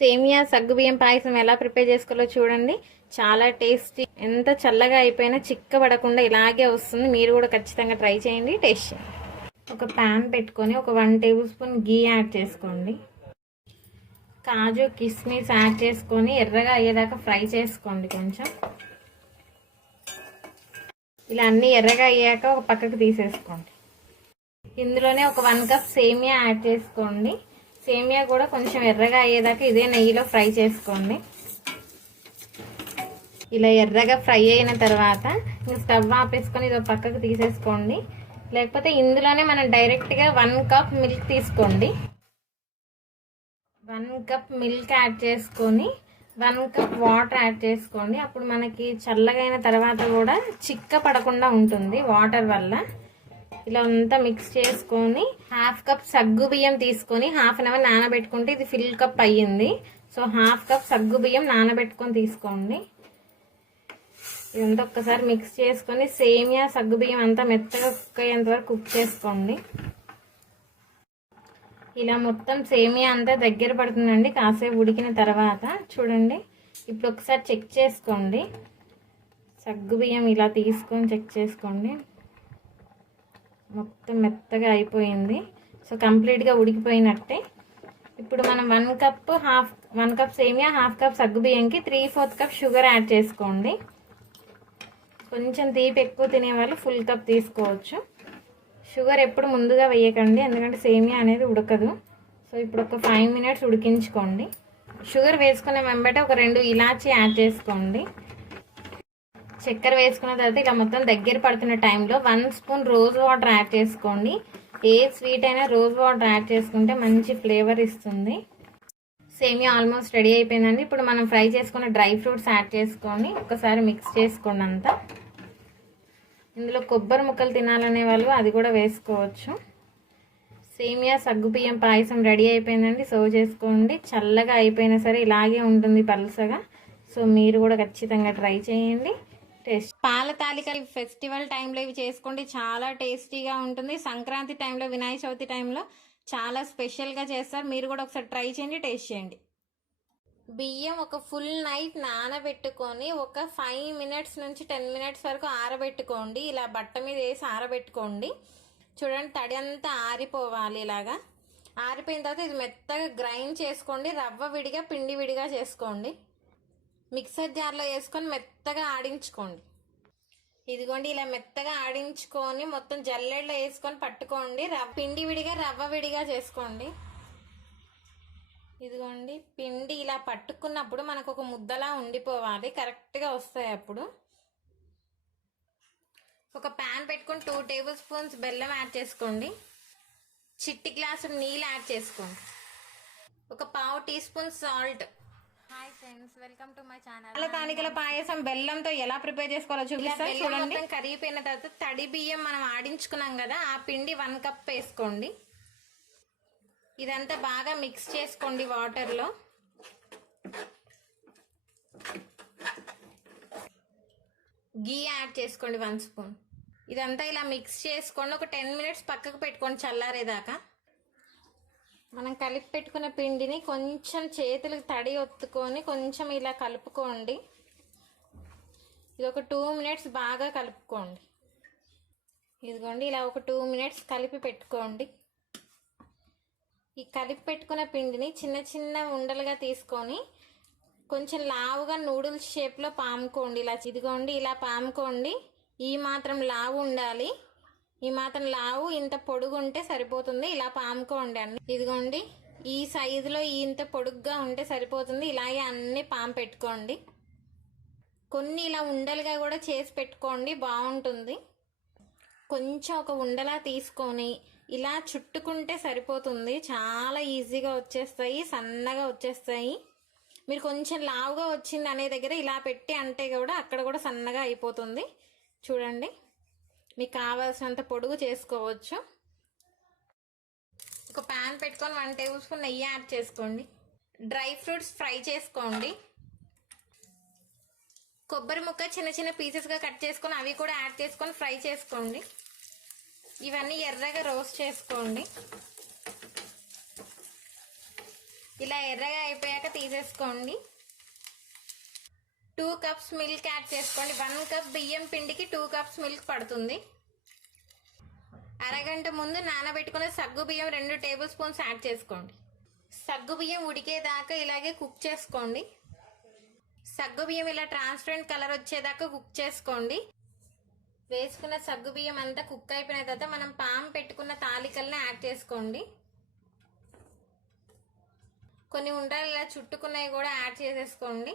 సేమియా సగ్గుబియ్యం పాయసం ఎలా ప్రిపేర్ చేసుకోవాలో చూడండి. చాలా టేస్టీ, ఎంత చల్లగా అయిపోయినా చిక్కబడకుండా ఇలాగే వస్తుంది. మీరు కూడా ఖచ్చితంగా ట్రై చేయండి, టేస్ట్ చేయండి. ఒక ప్యాన్ పెట్టుకొని ఒక 1 టేబుల్ స్పూన్ గీ యాడ్ చేసుకోండి. కాజు కిస్మిస్ యాడ్ చేసుకొని ఎర్రగా అయ్యేదాకా ఫ్రై చేసుకోండి. కొంచెం ఇలా అన్నీ ఎర్రగా అయ్యాక ఒక పక్కకు తీసేసుకోండి. ఇందులోనే ఒక 1 కప్ సేమియా యాడ్ చేసుకోండి. సేమియా కూడా కొంచెం ఎర్రగా అయ్యేదాకా ఇదే నెయ్యిలో ఫ్రై చేసుకోండి. ఇలా ఎర్రగా ఫ్రై అయిన తర్వాత ఇంకా స్టవ్ ఆపేసుకొని ఇది పక్కకు తీసేసుకోండి. లేకపోతే ఇందులోనే మనం డైరెక్ట్గా 1 కప్ మిల్క్ తీసుకోండి. 1 కప్ మిల్క్ యాడ్ చేసుకొని 1 కప్ వాటర్ యాడ్ చేసుకోండి. అప్పుడు మనకి చల్లగా అయిన తర్వాత కూడా చిక్క పడకుండా ఉంటుంది వాటర్ వల్ల. ఇలా అంతా మిక్స్ చేసుకొని 1/2 కప్ సగ్గు బియ్యం తీసుకొని 1/2 అవర్ నానబెట్టుకుంటే ఇది ఫుల్ కప్ అయ్యింది. సో 1/2 కప్ సగ్గు బియ్యం నానబెట్టుకొని తీసుకోండి. ఇదంతా ఒక్కసారి మిక్స్ చేసుకొని సేమియా సగ్గు బియ్యం అంతా మెత్తగా కుక్ అయ్యేంత వరకు కుక్ చేసుకోండి. ఇలా మొత్తం సేమియా అంతా దగ్గర పడుతుందండి. కాసేపు ఉడికిన తర్వాత చూడండి, ఇప్పుడు ఒకసారి చెక్ చేసుకోండి. సగ్గు బియ్యం ఇలా తీసుకొని చెక్ చేసుకోండి. మొత్తం మెత్తగా అయిపోయింది. సో కంప్లీట్గా ఉడికిపోయినట్టే. ఇప్పుడు మనం 1 కప్ సేమియా 1/2 కప్ సగ్గు బియ్యంకి 3/4 కప్ షుగర్ యాడ్ చేసుకోండి. కొంచెం తీపి ఎక్కువ తినేవాళ్ళు ఫుల్ కప్ తీసుకోవచ్చు. షుగర్ ఎప్పుడు ముందుగా వేయకండి, ఎందుకంటే సేమియా అనేది ఉడకదు. సో ఇప్పుడు ఒక 5 మినిట్స్ ఉడికించుకోండి. షుగర్ వేసుకునే వెంబటే ఒక 2 ఇలాచీ యాడ్ చేసుకోండి. చక్కెర వేసుకున్న తర్వాత ఇలా మొత్తం దగ్గర పడుతున్న టైంలో 1 స్పూన్ రోజ్ వాటర్ యాడ్ చేసుకోండి. ఏ స్వీట్ అయినా రోజ్ వాటర్ యాడ్ చేసుకుంటే మంచి ఫ్లేవర్ ఇస్తుంది. సేమియా ఆల్మోస్ట్ రెడీ అయిపోయిందండి. ఇప్పుడు మనం ఫ్రై చేసుకున్న డ్రై ఫ్రూట్స్ యాడ్ చేసుకొని ఒకసారి మిక్స్ చేసుకోండి అంతా. ఇందులో కొబ్బరి ముక్కలు తినాలనే వాళ్ళు అది కూడా వేసుకోవచ్చు. సేమియా సగ్గుబియ్యం పాయసం రెడీ అయిపోయిందండి. సర్వ్ చేసుకోండి. చల్లగా అయిపోయినా సరే ఇలాగే ఉంటుంది పలుసగా. సో మీరు కూడా ఖచ్చితంగా ట్రై చేయండి. టేస్ట్ పాల తాలికలు ఫెస్టివల్ టైంలో ఇవి చేసుకోండి, చాలా టేస్టీగా ఉంటుంది. సంక్రాంతి టైంలో, వినాయక చవితి టైంలో చాలా స్పెషల్గా చేస్తారు. మీరు కూడా ఒకసారి ట్రై చేయండి, టేస్ట్ చేయండి. బియ్యం ఒక ఫుల్ నైట్ నానబెట్టుకొని ఒక 5 మినిట్స్ నుంచి 10 మినిట్స్ వరకు ఆరబెట్టుకోండి. ఇలా బట్ట మీద వేసి ఆరబెట్టుకోండి. చూడండి, తడి అంతా ఆరిపోవాలి. ఇలాగా ఆరిపోయిన తర్వాత ఇది మెత్తగా గ్రైండ్ చేసుకోండి. రవ్వ విడిగా పిండి విడిగా చేసుకోండి. మిక్సర్ జార్లో వేసుకొని మెత్తగా ఆడించుకోండి. ఇదిగోండి, ఇలా మెత్తగా ఆడించుకొని మొత్తం జల్లెడలో వేసుకొని పట్టుకోండి. పిండి విడిగా రవ్వ విడిగా చేసుకోండి. ఇదిగోండి, పిండి ఇలా పట్టుకున్నప్పుడు మనకు ఒక ముద్దలా ఉండిపోవాలి, కరెక్ట్గా వస్తాయి. అప్పుడు ఒక ప్యాన్ పెట్టుకొని 2 టేబుల్ స్పూన్స్ బెల్లం యాడ్ చేసుకోండి. చిట్టి గ్లాసు నీళ్ళు యాడ్ చేసుకోండి. ఒక 1/2 teaspoon salt. Hi friends, welcome to my channel. పాల తాలికల పాయసం బెల్లంతో ఎలా ప్రిపేర్ చేసుకోవాలో చూపిస్తాను చూడండి. కరిగిపోయిన తర్వాత తడి బియ్యం మనం ఆడించుకున్నాం కదా, ఆ పిండి 1 కప్ వేసుకోండి. ఇదంతా బాగా మిక్స్ చేసుకోండి వాటర్లో. గీ యాడ్ చేసుకోండి 1 స్పూన్. ఇదంతా ఇలా మిక్స్ చేసుకోండి. ఒక 10 మినిట్స్ పక్కకు పెట్టుకోండి చల్లారేదాకా. మనం కలిపి పెట్టుకున్న పిండిని కొంచెం చేతులకు తడి ఒత్తుకొని కొంచెం ఇలా కలుపుకోండి. ఇది ఒక 2 మినిట్స్ బాగా కలుపుకోండి. ఇదిగోండి, ఇలా ఒక 2 మినిట్స్ కలిపి పెట్టుకోండి. ఈ కలిపి పెట్టుకున్న పిండిని చిన్న చిన్న ఉండలుగా తీసుకొని కొంచెం లావుగా నూడిల్స్ షేప్లో పాముకోండి. ఇలా ఇదిగోండి, ఇలా పాముకోండి. ఈ మాత్రం లావు ఉండాలి. ఈ మాత్రం లావు, ఇంత పొడుగు ఉంటే సరిపోతుంది. ఇలా పాముకోండి అన్ని. ఇదిగోండి, ఈ సైజులో ఇంత పొడుగ్గా ఉంటే సరిపోతుంది. ఇలాగే అన్ని పాము పెట్టుకోండి. కొన్ని ఇలా ఉండలుగా కూడా చేసి పెట్టుకోండి, బాగుంటుంది. కొంచెం ఒక ఉండలా తీసుకొని ఇలా చుట్టుకుంటే సరిపోతుంది. చాలా ఈజీగా వచ్చేస్తాయి, సన్నగా వచ్చేస్తాయి. మీరు కొంచెం లావుగా వచ్చింది అనే దగ్గర ఇలా పెట్టి అంటే కూడా అక్కడ కూడా సన్నగా అయిపోతుంది. చూడండి, మీకు కావాల్సినంత పొడుగు చేసుకోవచ్చు. ఒక ప్యాన్ పెట్టుకొని 1 టేబుల్ స్పూన్ నెయ్యి యాడ్ చేసుకోండి. డ్రై ఫ్రూట్స్ ఫ్రై చేసుకోండి. కొబ్బరి ముక్క చిన్న చిన్న పీసెస్గా కట్ చేసుకొని అవి కూడా యాడ్ చేసుకొని ఫ్రై చేసుకోండి. ఇవన్నీ ఎర్రగా రోస్ట్ చేసుకోండి. ఇలా ఎర్రగా అయిపోయాక తీసేసుకోండి. 2 కప్స్ మిల్క్ యాడ్ చేసుకోండి. 1 కప్ బియ్యం పిండికి 2 కప్స్ మిల్క్ పడుతుంది. అరగంట ముందు నానబెట్టుకున్న సగ్గు బియ్యం 2 టేబుల్ స్పూన్స్ యాడ్ చేసుకోండి. సగ్గు బియ్యం ఉడికేదాకా ఇలాగే కుక్ చేసుకోండి. సగ్గు బియ్యం ఇలా ట్రాన్స్పరెంట్ కలర్ వచ్చేదాకా కుక్ చేసుకోండి. వేసుకున్న సగ్గు బియ్యం అంతా కుక్ అయిపోయిన తర్వాత మనం పాము పెట్టుకున్న తాలికల్ని యాడ్ చేసుకోండి. కొన్ని ఉండలు ఇలా చుట్టుకున్నవి కూడా యాడ్ చేసేసుకోండి.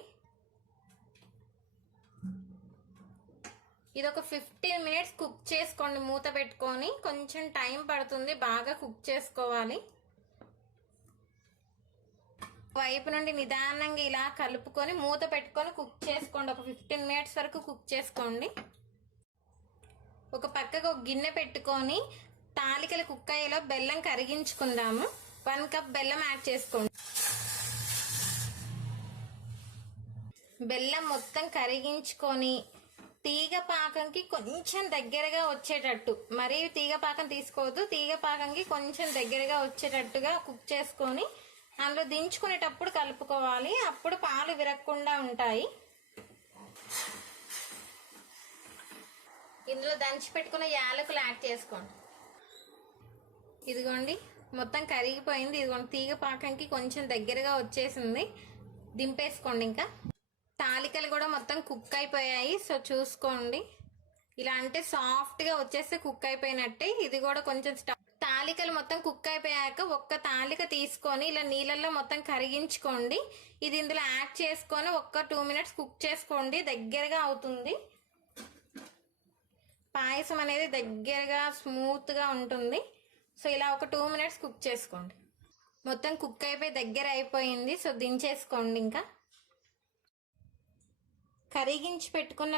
ఇది ఒక 15 మినిట్స్ కుక్ చేసుకోండి. మూత పెట్టుకొని కొంచెం టైం పడుతుంది, బాగా కుక్ చేసుకోవాలి. వైపు నుండి నిదానంగా ఇలా కలుపుకొని మూత పెట్టుకొని కుక్ చేసుకోండి. ఒక 15 మినిట్స్ వరకు కుక్ చేసుకోండి. ఒక పక్కకు ఒక గిన్నె పెట్టుకొని తాలికలు కుక్ అయ్యేలో బెల్లం కరిగించుకుందాము. 1 కప్ బెల్లం యాడ్ చేసుకోండి. బెల్లం మొత్తం కరిగించుకొని తీగ పాకంకి కొంచెం దగ్గరగా వచ్చేటట్టు, మరీ తీగ పాకం తీసుకోవద్దు, తీగ పాకంకి కొంచెం దగ్గరగా వచ్చేటట్టుగా కుక్ చేసుకొని అందులో దించుకునేటప్పుడు కలుపుకోవాలి. అప్పుడు పాలు విరగకుండా ఉంటాయి. ఇందులో దంచి పెట్టుకున్న యాలకులు యాడ్ చేసుకోండి. ఇదిగోండి మొత్తం కరిగిపోయింది. ఇదిగోండి తీగ పాకంకి కొంచెం దగ్గరగా వచ్చేసింది. దింపేసుకోండి. ఇంకా తాలికలు కూడా మొత్తం కుక్ అయిపోయాయి. సో చూసుకోండి, ఇలా అంటే సాఫ్ట్గా వచ్చేస్తే కుక్ అయిపోయినట్టే. ఇది కూడా కొంచెం తాలికలు మొత్తం కుక్ అయిపోయాక ఒక్క తాలిక తీసుకొని ఇలా నీళ్ళల్లో మొత్తం కరిగించుకోండి. ఇది ఇందులో యాడ్ చేసుకొని ఒక్క 2 మినిట్స్ కుక్ చేసుకోండి. దగ్గరగా అవుతుంది. పాయసం అనేది దగ్గరగా స్మూత్గా ఉంటుంది. సో ఇలా ఒక 2 మినిట్స్ కుక్ చేసుకోండి. మొత్తం కుక్ అయిపోయి దగ్గర అయిపోయింది. సో దించేసుకోండి. ఇంకా కరిగించి పెట్టుకున్న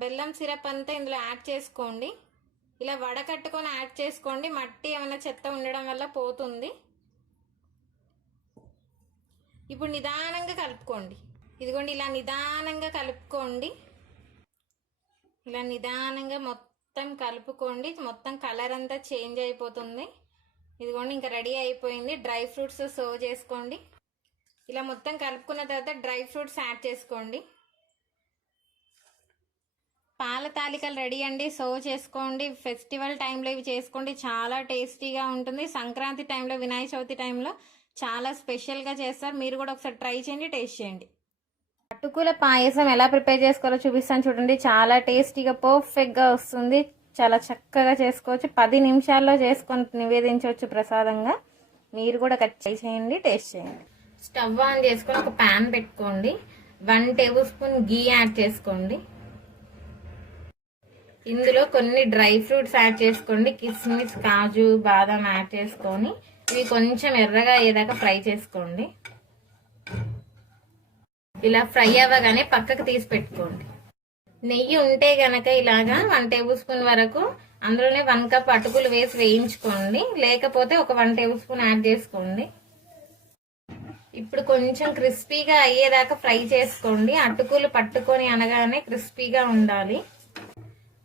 బెల్లం సిరప్ అంతా ఇందులో యాడ్ చేసుకోండి. ఇలా వడకట్టుకొని యాడ్ చేసుకోండి. మట్టి ఏమైనా చెత్త ఉండడం వల్ల పోతుంది. ఇప్పుడు నిదానంగా కలుపుకోండి. ఇదిగోండి ఇలా నిదానంగా కలుపుకోండి. ఇలా నిదానంగా మొత్తం కలుపుకోండి. మొత్తం కలర్ అంతా చేంజ్ అయిపోతుంది. ఇదిగోండి ఇంకా రెడీ అయిపోయింది. డ్రై ఫ్రూట్స్ సర్వ్ చేసుకోండి. ఇలా మొత్తం కలుపుకున్న తర్వాత డ్రై ఫ్రూట్స్ యాడ్ చేసుకోండి. పాల తాలికలు రెడీ అండి. సర్వ్ చేసుకోండి. ఫెస్టివల్ టైంలో ఇవి చేసుకోండి, చాలా టేస్టీగా ఉంటుంది. సంక్రాంతి టైంలో, వినాయక చవితి టైంలో చాలా స్పెషల్గా చేస్తారు. మీరు కూడా ఒకసారి ట్రై చేయండి, టేస్ట్ చేయండి. అటుకుల పాయసం ఎలా ప్రిపేర్ చేసుకోవాలో చూపిస్తాను చూడండి. చాలా టేస్టీగా పర్ఫెక్ట్గా వస్తుంది. చాలా చక్కగా చేసుకోవచ్చు. 10 నిమిషాల్లో చేసుకొని నివేదించవచ్చు ప్రసాదంగా. మీరు కూడా ట్రై చేయండి, టేస్ట్ చేయండి. స్టవ్ ఆన్ చేసుకొని ఒక ప్యాన్ పెట్టుకోండి. 1 టేబుల్ స్పూన్ గీ యాడ్ చేసుకోండి. ఇందులో కొన్ని డ్రై ఫ్రూట్స్ యాడ్ చేసుకోండి. కిస్మిస్, కాజు, బాదం యాడ్ చేసుకొని ఇవి కొంచెం ఎర్రగా అయ్యేదాకా ఫ్రై చేసుకోండి. ఇలా ఫ్రై అవ్వగానే పక్కకు తీసి పెట్టుకోండి. నెయ్యి ఉంటే గనక ఇలాగా 1 టేబుల్ స్పూన్ వరకు అందులోనే 1 కప్ అటుకులు వేసి వేయించుకోండి. లేకపోతే ఒక 1 టేబుల్ స్పూన్ యాడ్ చేసుకోండి. ఇప్పుడు కొంచెం క్రిస్పీగా అయ్యేదాకా ఫ్రై చేసుకోండి. అటుకులు పట్టుకొని అనగానే క్రిస్పీగా ఉండాలి.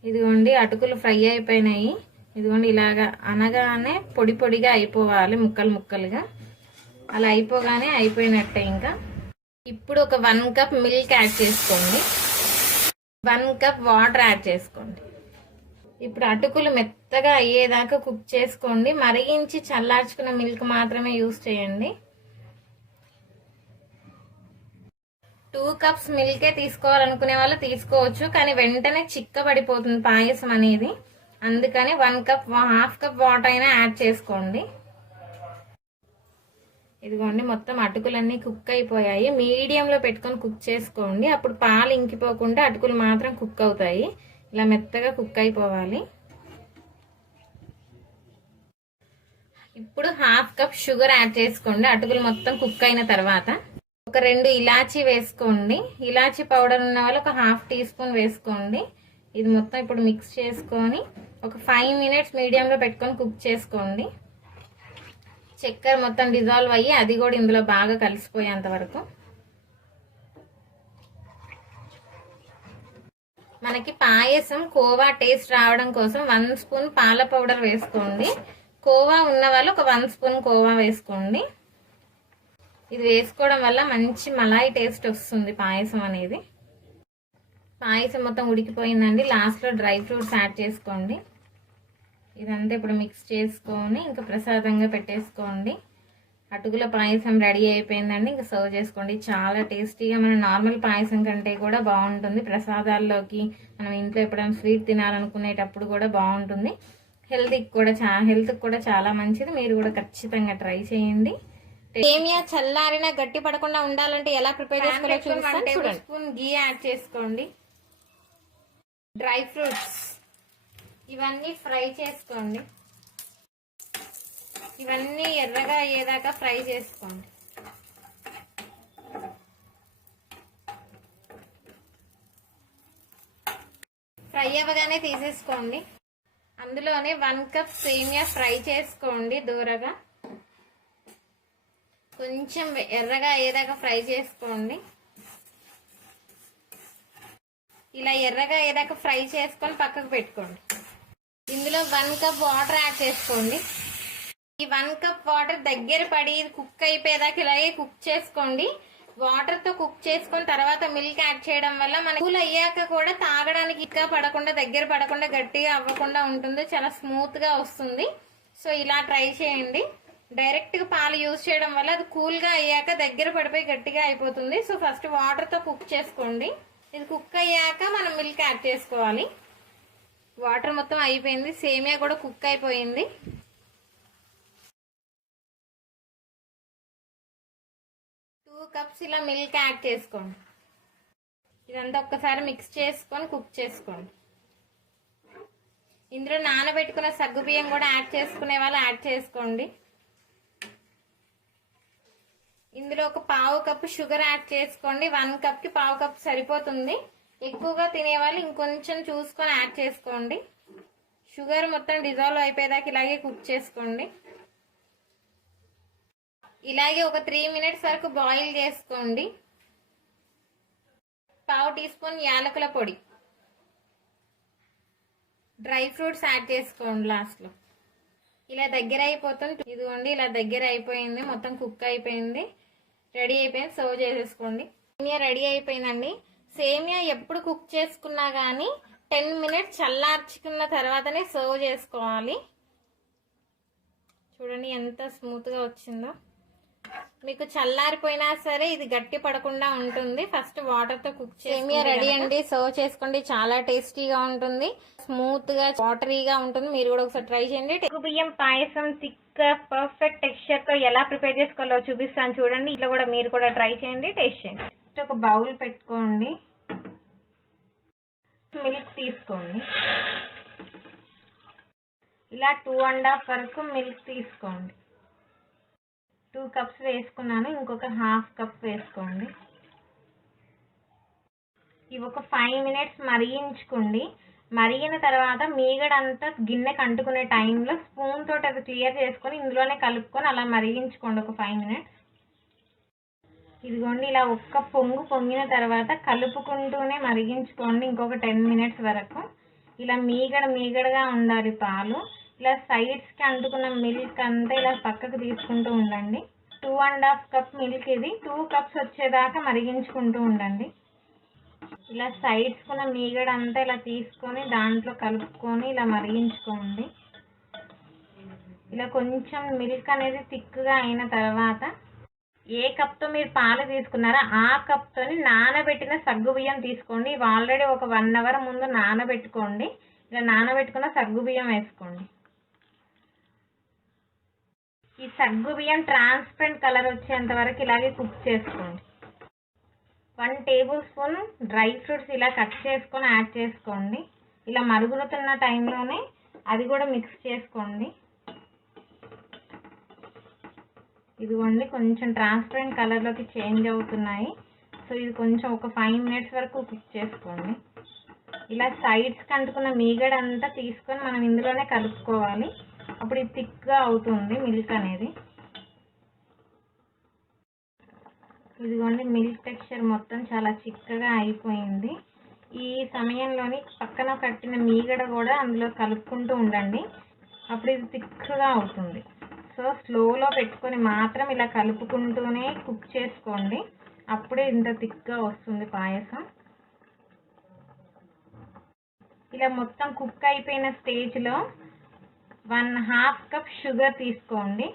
ఇదిగోండి అటుకులు ఫ్రై అయిపోయినాయి. ఇదిగోండి ఇలాగా అనగానే పొడి పొడిగా అయిపోవాలి, ముక్కలు ముక్కలుగా. అలా అయిపోగానే అయిపోయినట్టే. ఇంకా ఇప్పుడు ఒక 1 కప్ మిల్క్ యాడ్ చేసుకోండి. 1 కప్ వాటర్ యాడ్ చేసుకోండి. ఇప్పుడు అటుకులు మెత్తగా అయ్యేదాకా కుక్ చేసుకోండి. మరిగించి చల్లార్చుకున్న మిల్క్ మాత్రమే యూస్ చేయండి. 2 కప్స్ మిల్కే తీసుకోవాలనుకునే వాళ్ళు తీసుకోవచ్చు, కానీ వెంటనే చిక్కబడిపోతుంది పాయసం అనేది. అందుకని 1 కప్, 1/2 కప్ వాటర్ అయినా యాడ్ చేసుకోండి. ఇదిగోండి మొత్తం అటుకులన్నీ కుక్ అయిపోయాయి. మీడియంలో పెట్టుకొని కుక్ చేసుకోండి. అప్పుడు పాలు ఇంకిపోకుండా అటుకులు మాత్రం కుక్ అవుతాయి. ఇలా మెత్తగా కుక్ అయిపోవాలి. ఇప్పుడు 1/2 కప్ షుగర్ యాడ్ చేసుకోండి. అటుకులు మొత్తం కుక్ అయిన తర్వాత ఒక 2 ఇలాచీ వేసుకోండి. ఇలాచీ పౌడర్ ఉన్న వాళ్ళు ఒక 1/2 టీ స్పూన్ వేసుకోండి. ఇది మొత్తం ఇప్పుడు మిక్స్ చేసుకొని ఒక 5 మినిట్స్ మీడియంలో పెట్టుకొని కుక్ చేసుకోండి. చక్కెర మొత్తం డిజాల్వ్ అయ్యి అది కూడా ఇందులో బాగా కలిసిపోయేంత వరకు. మనకి పాయసం కోవా టేస్ట్ రావడం కోసం 1 స్పూన్ పాల పౌడర్ వేసుకోండి. కోవా ఉన్న వాళ్ళు ఒక 1 స్పూన్ కోవా వేసుకోండి. ఇది వేసుకోవడం వల్ల మంచి మలాయి టేస్ట్ వస్తుంది పాయసం అనేది. పాయసం మొత్తం ఉడికిపోయిందండి. లాస్ట్లో డ్రై ఫ్రూట్స్ యాడ్ చేసుకోండి. ఇదంతా ఇప్పుడు మిక్స్ చేసుకొని ఇంకా ప్రసాదంగా పెట్టేసుకోండి. అటుకుల పాయసం రెడీ అయిపోయిందండి. ఇంకా సర్వ్ చేసుకోండి. చాలా టేస్టీగా, మన నార్మల్ పాయసం కంటే కూడా బాగుంటుంది. ప్రసాదాల్లోకి మనం ఇంట్లో ఎప్పుడైనా స్వీట్ తినాలనుకునేటప్పుడు కూడా బాగుంటుంది. హెల్త్కి కూడా చాలా మంచిది. మీరు కూడా ఖచ్చితంగా ట్రై చేయండి. సేమియా చల్లారిన గట్టి పడకుండా ఉండాలంటే ఎలా ప్రిపేర్ చేసుకోవాలో చూపిస్తాను. 1 టేబుల్ స్పూన్ గీ యాడ్ చేసుకోండి. డ్రై ఫ్రూట్స్ ఇవన్నీ ఫ్రై చేసుకోండి. ఇవన్నీ ఎర్రగా అయ్యేదాకా ఫ్రై చేసుకోండి. ఫ్రై అవ్వగానే తీసేసుకోండి. అందులోనే 1 కప్ సేమియా ఫ్రై చేసుకోండి. దూరగా కొంచెం ఎర్రగా అయ్యేదాకా ఫ్రై చేసుకోండి. ఇలా ఎర్రగా అయ్యేదాకా ఫ్రై చేసుకొని పక్కకు పెట్టుకోండి. ఇందులో 1 కప్ వాటర్ యాడ్ చేసుకోండి. ఈ 1 కప్ వాటర్ దగ్గర పడి కుక్ అయిపోయేదాకా ఇలాగే కుక్ చేసుకోండి. వాటర్తో కుక్ చేసుకొని తర్వాత మిల్క్ యాడ్ చేయడం వల్ల మన కూల్ అయ్యాక కూడా తాగడానికి ఇంకా పడకుండా, దగ్గర పడకుండా, గట్టిగా అవ్వకుండా ఉంటుంది. చాలా స్మూత్గా వస్తుంది. సో ఇలా ట్రై చేయండి. డైరెక్ట్గా పాలు యూజ్ చేయడం వల్ల అది కూల్గా అయ్యాక దగ్గర పడిపోయి గట్టిగా అయిపోతుంది. సో ఫస్ట్ వాటర్తో కుక్ చేసుకోండి. ఇది కుక్ అయ్యాక మనం మిల్క్ యాడ్ చేసుకోవాలి. వాటర్ మొత్తం అయిపోయింది. సేమియా కూడా కుక్ అయిపోయింది. 2 కప్స్ ఇలా మిల్క్ యాడ్ చేసుకోండి. ఇదంతా ఒక్కసారి మిక్స్ చేసుకొని కుక్ చేసుకోండి. ఇందులో నానబెట్టుకున్న సగ్గుబియ్యం కూడా యాడ్ చేసుకునే వాళ్ళు యాడ్ చేసుకోండి. ఇందులో ఒక 1/2 కప్పు షుగర్ యాడ్ చేసుకోండి. 1 కప్కి 1/2 కప్ సరిపోతుంది. ఎక్కువగా తినేవాళ్ళు ఇంకొంచెం చూసుకొని యాడ్ చేసుకోండి. షుగర్ మొత్తం డిజాల్వ్ అయిపోయేదాకా ఇలాగే కుక్ చేసుకోండి. ఇలాగే ఒక 3 మినిట్స్ వరకు బాయిల్ చేసుకోండి. 1/2 టీ స్పూన్ యాలకుల పొడి, డ్రై ఫ్రూట్స్ యాడ్ చేసుకోండి లాస్ట్లో. ఇలా దగ్గర అయిపోతుంది. ఇదిగోండి ఇలా దగ్గర అయిపోయింది. మొత్తం కుక్ అయిపోయింది. రెడీ అయిపోయింది. సర్వ్ చేసేసుకోండి. సేమియా రెడీ అయిపోయిందండి. సేమియా ఎప్పుడు కుక్ చేసుకున్నా కానీ 10 మినిట్స్ చల్లార్చుకున్న తర్వాతనే సర్వ్ చేసుకోవాలి. చూడండి ఎంత స్మూత్గా వచ్చిందో. మీకు చల్లారిపోయినా సరే ఇది గట్టి పడకుండా ఉంటుంది. ఫస్ట్ వాటర్తో కుక్ చేసి సేమియా రెడీ అండి. సర్వ్ చేసుకోండి. చాలా టేస్టీగా ఉంటుంది. స్మూత్గా, వాటరీగా ఉంటుంది. మీరు కూడా ఒకసారి ట్రై చేయండి. బియ్యం పాయసం థిక్ పర్ఫెక్ట్ టెక్స్చర్తో ఎలా ప్రిపేర్ చేసుకోవాలో చూపిస్తాను చూడండి. ఇట్లా కూడా మీరు కూడా ట్రై చేయండి, టేస్ట్ చేయండి. ఒక బౌల్ పెట్టుకోండి. మిల్క్ తీసుకోండి. ఇలా 2.5 వరకు మిల్క్ తీసుకోండి. 2 కప్స్ వేసుకున్నాను. ఇంకొక 1/2 కప్ వేసుకోండి. ఇవి ఒక 5 మినిట్స్ మరిగించుకోండి. మరిగిన తర్వాత మీగడంతా గిన్నెకి అంటుకునే టైంలో స్పూన్ తోటి అది క్లియర్ చేసుకొని ఇందులోనే కలుపుకొని అలా మరిగించుకోండి ఒక 5 మినిట్స్. ఇదిగోండి ఇలా ఒక్క పొంగు పొంగిన తర్వాత కలుపుకుంటూనే మరిగించుకోండి ఇంకొక 10 మినిట్స్ వరకు. ఇలా మీగడగా ఉండాలి పాలు. ఇలా సైడ్స్కి అంటుకున్న మిల్క్ అంతా ఇలా పక్కకు తీసుకుంటూ ఉండండి. 2.5 కప్ మిల్క్ ఇది. 2 కప్స్ వచ్చేదాకా మరిగించుకుంటూ ఉండండి. ఇలా సైడ్స్కున్న మీగడంతా ఇలా తీసుకొని దాంట్లో కలుపుకొని ఇలా మరిగించుకోండి. ఇలా కొంచెం మిల్క్ అనేది థిక్గా అయిన తర్వాత ఏ కప్తో మీరు పాలు తీసుకున్నారో ఆ కప్తోని నానబెట్టిన సగ్గుబియ్యం తీసుకోండి. ఇవి ఆల్రెడీ ఒక 1 అవర్ ముందు నానబెట్టుకోండి. ఇలా నానబెట్టుకున్న సగ్గుబియ్యం వేసుకోండి. ఈ సగ్గుబియ్యం ట్రాన్స్పరెంట్ కలర్ వచ్చేంత వరకు ఇలాగే కుక్ చేసుకోండి. 1 టేబుల్ స్పూన్ డ్రై ఫ్రూట్స్ ఇలా కట్ చేసుకొని యాడ్ చేసుకోండి. ఇలా మరుగుతున్న టైంలోనే అది కూడా మిక్స్ చేసుకోండి. ఇదిగోండి కొంచెం ట్రాన్స్పరెంట్ కలర్లోకి చేంజ్ అవుతున్నాయి. సో ఇది కొంచెం ఒక 5 మినిట్స్ వరకు కుక్ చేసుకోండి. ఇలా సైడ్స్కి అంటుకున్న మీగడంతా తీసుకొని మనం ఇందులోనే కలుపుకోవాలి. అప్పుడు ఇది థిక్గా అవుతుంది మిల్క్ అనేది. ఇదిగోండి మిల్క్ టెక్స్చర్ మొత్తం చాలా చిక్కగా అయిపోయింది. ఈ సమయంలోని పక్కన కట్టిన మీగడ కూడా అందులో కలుపుకుంటూ ఉండండి. అప్పుడు ఇది థిక్గా అవుతుంది. సో సో స్లోలో పెట్టుకొని మాత్రం ఇలా కలుపుకుంటూనే కుక్ చేసుకోండి. అప్పుడే ఇంత థిక్గా వస్తుంది పాయసం. ఇలా మొత్తం కుక్ అయిపోయిన స్టేజ్లో 1/2 కప్ షుగర్ తీసుకోండి.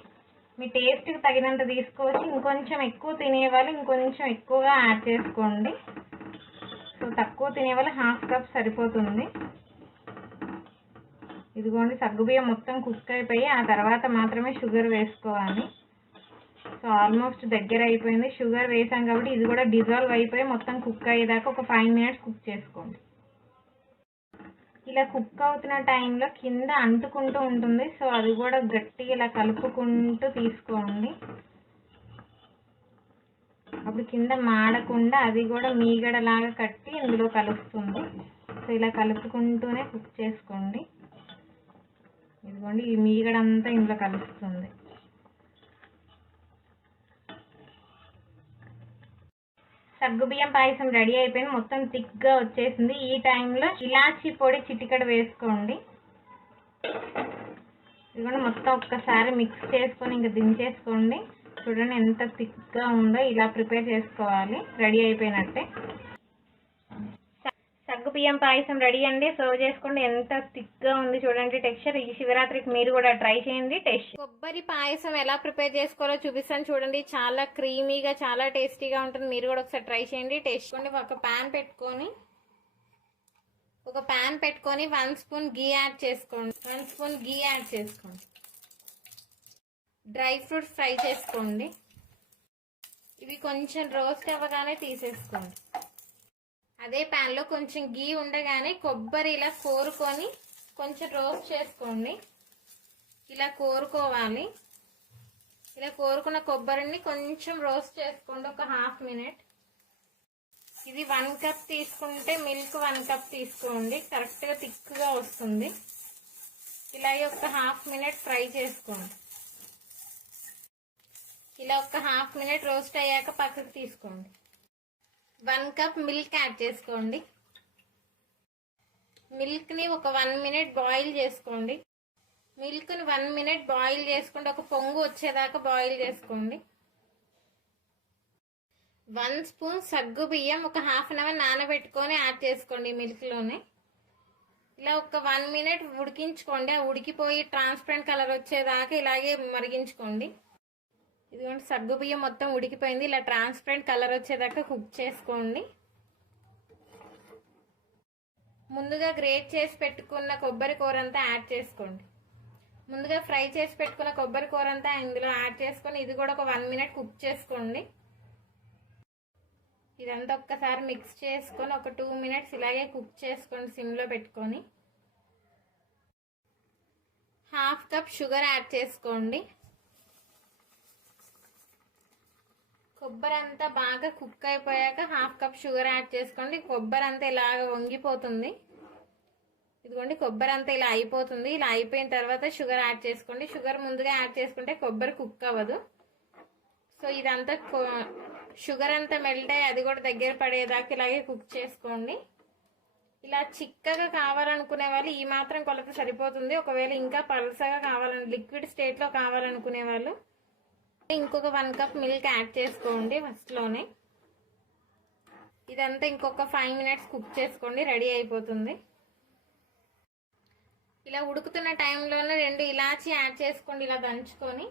మీ టేస్ట్కి తగినంత తీసుకోవచ్చు. ఇంకొంచెం ఎక్కువ తినేవాళ్ళు ఇంకొంచెం ఎక్కువగా యాడ్ చేసుకోండి. సో తక్కువ తినేవాళ్ళు 1/2 కప్ సరిపోతుంది. ఇదిగోండి, సగ్గుబియ్యం మొత్తం కుక్ అయిపోయి ఆ తర్వాత మాత్రమే షుగర్ వేసుకోవాలి. సో ఆల్మోస్ట్ దగ్గర అయిపోయింది. షుగర్ వేసాం కాబట్టి ఇది కూడా డిజాల్వ్ అయిపోయి మొత్తం కుక్ అయ్యేదాకా ఒక 5 మినిట్స్ కుక్ చేసుకోండి. ఇలా కుక్ అవుతున్న టైంలో కింద అంటుకుంటూ ఉంటుంది. సో అది కూడా గట్టిగా ఇలా కలుపుకుంటూ తీసుకోండి. అప్పుడు కింద మాడకుండా అది కూడా మీగడలాగా కట్టి ఇందులో కలుస్తుంది. సో ఇలా కలుపుకుంటూనే కుక్ చేసుకోండి. ఇదిగోండి, ఈ మీగడంతా ఇందులో కలుస్తుంది. సగ్గుబియ్యం పాయసం రెడీ అయిపోయింది. మొత్తం థిక్గా వచ్చేసింది. ఈ టైంలో ఇలాచీ పొడి చిటికెడు వేసుకోండి. ఇదిగోండి, మొత్తం ఒక్కసారి మిక్స్ చేసుకొని ఇంకా దించేసుకోండి. చూడండి ఎంత థిక్గా ఉందో. ఇలా ప్రిపేర్ చేసుకోవాలి. రెడీ అయిపోయినట్టే. సగ్గుబియ్యం పాయసం రెడీ అండి. సర్వ్ చేసుకోండి. ఎంత థిక్గా ఉంది చూడండి టెక్స్చర్. ఈ శివరాత్రికి మీరు కూడా ట్రై చేయండి. టేస్ట్ కొబ్బరి పాయసం ఎలా ప్రిపేర్ చేసుకోవాలో చూపిస్తాను చూడండి. చాలా క్రీమీగా చాలా టేస్టీగా ఉంటుంది. మీరు కూడా ఒకసారి ట్రై చేయండి. టేస్ట్ చేసుకోండి. ఒక ప్యాన్ పెట్టుకొని 1 స్పూన్ గీ యాడ్ చేసుకోండి. డ్రై ఫ్రూట్స్ ఫ్రై చేసుకోండి. ఇవి కొంచెం రోస్ట్ అవ్వగానే తీసేసుకోండి. అదే ప్యాన్లో కొంచెం గీ ఉండగానే కొబ్బరి ఇలా కోరుకొని కొంచెం రోస్ట్ చేసుకోండి. ఇలా కోరుకోవాలి. ఇలా కోరుకున్న కొబ్బరిని కొంచెం రోస్ట్ చేసుకోండి ఒక 1/2 మినిట్. ఇది 1 కప్ తీసుకుంటే మిల్క్ 1 కప్ తీసుకోండి. కరెక్ట్గా థిక్గా వస్తుంది. ఇలాగే ఒక 1/2 మినిట్ ఫ్రై చేసుకోండి. ఇలా ఒక 1/2 మినిట్ రోస్ట్ అయ్యాక పక్కకు తీసుకోండి. 1 కప్ మిల్క్ యాడ్ చేసుకోండి. మిల్క్ని ఒక 1 మినిట్ బాయిల్ చేసుకోండి. మిల్క్ని 1 మినిట్ బాయిల్ చేసుకుంటే ఒక పొంగు వచ్చేదాకా బాయిల్ చేసుకోండి. 1 స్పూన్ సగ్గు బియ్యం ఒక 1/2 అవర్ నానబెట్టుకొని యాడ్ చేసుకోండి మిల్క్లోనే. ఇలా ఒక 1 మినిట్ ఉడికించుకోండి. ఆ ఉడికిపోయి ట్రాన్స్పరెంట్ కలర్ వచ్చేదాకా ఇలాగే మరిగించుకోండి. ఇదిగోండి, సగ్గు బియ్యం మొత్తం ఉడికిపోయింది. ఇలా ట్రాన్స్పరెంట్ కలర్ వచ్చేదాకా కుక్ చేసుకోండి. ముందుగా గ్రేట్ చేసి పెట్టుకున్న కొబ్బరి కూర అంతా యాడ్ చేసుకోండి. ముందుగా ఫ్రై చేసి పెట్టుకున్న కొబ్బరి కూర అంతా ఇందులో యాడ్ చేసుకొని ఇది కూడా ఒక 1 మినిట్ కుక్ చేసుకోండి. ఇదంతా ఒక్కసారి మిక్స్ చేసుకొని ఒక 2 మినిట్స్ ఇలాగే కుక్ చేసుకోండి సిమ్లో పెట్టుకొని. 1/2 కప్ షుగర్ యాడ్ చేసుకోండి. కొబ్బరి అంతా బాగా కుక్ అయిపోయాక 1/2 కప్ షుగర్ యాడ్ చేసుకోండి. కొబ్బరి అంతా ఇలాగ వంగిపోతుంది. ఇదిగోండి, కొబ్బరి అంతా ఇలా అయిపోతుంది. ఇలా అయిపోయిన తర్వాత షుగర్ యాడ్ చేసుకోండి. షుగర్ ముందుగా యాడ్ చేసుకుంటే కొబ్బరి కుక్ అవ్వదు. సో ఇదంతా షుగర్ అంతా మెల్ట్ అయ్యి అది కూడా దగ్గర పడేదాకా ఇలాగే కుక్ చేసుకోండి. ఇలా చిక్కగా కావాలనుకునే వాళ్ళు ఈ మాత్రం కొలత సరిపోతుంది. ఒకవేళ ఇంకా పల్సగా లిక్విడ్ స్టేట్లో కావాలనుకునే వాళ్ళు ఇంకొక 1 కప్ మిల్క్ యాడ్ చేసుకోండి ఫస్ట్లోనే. ఇదంతా ఇంకొక 5 మినిట్స్ కుక్ చేసుకోండి. రెడీ అయిపోతుంది. ఇలా ఉడుకుతున్న టైంలోనే 2 ఇలాచీ యాడ్ చేసుకోండి. ఇలా దంచుకొని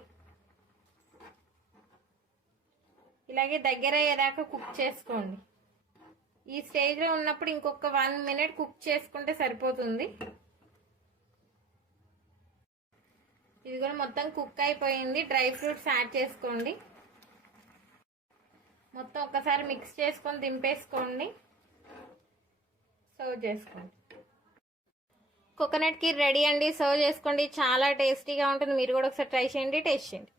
ఇలాగే దగ్గర అయ్యేదాకా కుక్ చేసుకోండి. ఈ స్టేజ్లో ఉన్నప్పుడు ఇంకొక 1 మినిట్ కుక్ చేసుకుంటే సరిపోతుంది. ఇది కూడా మొత్తం కుక్ అయిపోయింది. డ్రై ఫ్రూట్స్ యాడ్ చేసుకోండి. మొత్తం ఒకసారి మిక్స్ చేసుకొని దింపేసుకోండి. సర్వ్ చేసుకోండి. కోకోనట్ కీర్ రెడీ అండి. సర్వ్ చేసుకోండి. చాలా టేస్టీగా ఉంటుంది. మీరు కూడా ఒకసారి ట్రై చేయండి. టేస్ట్ చేయండి.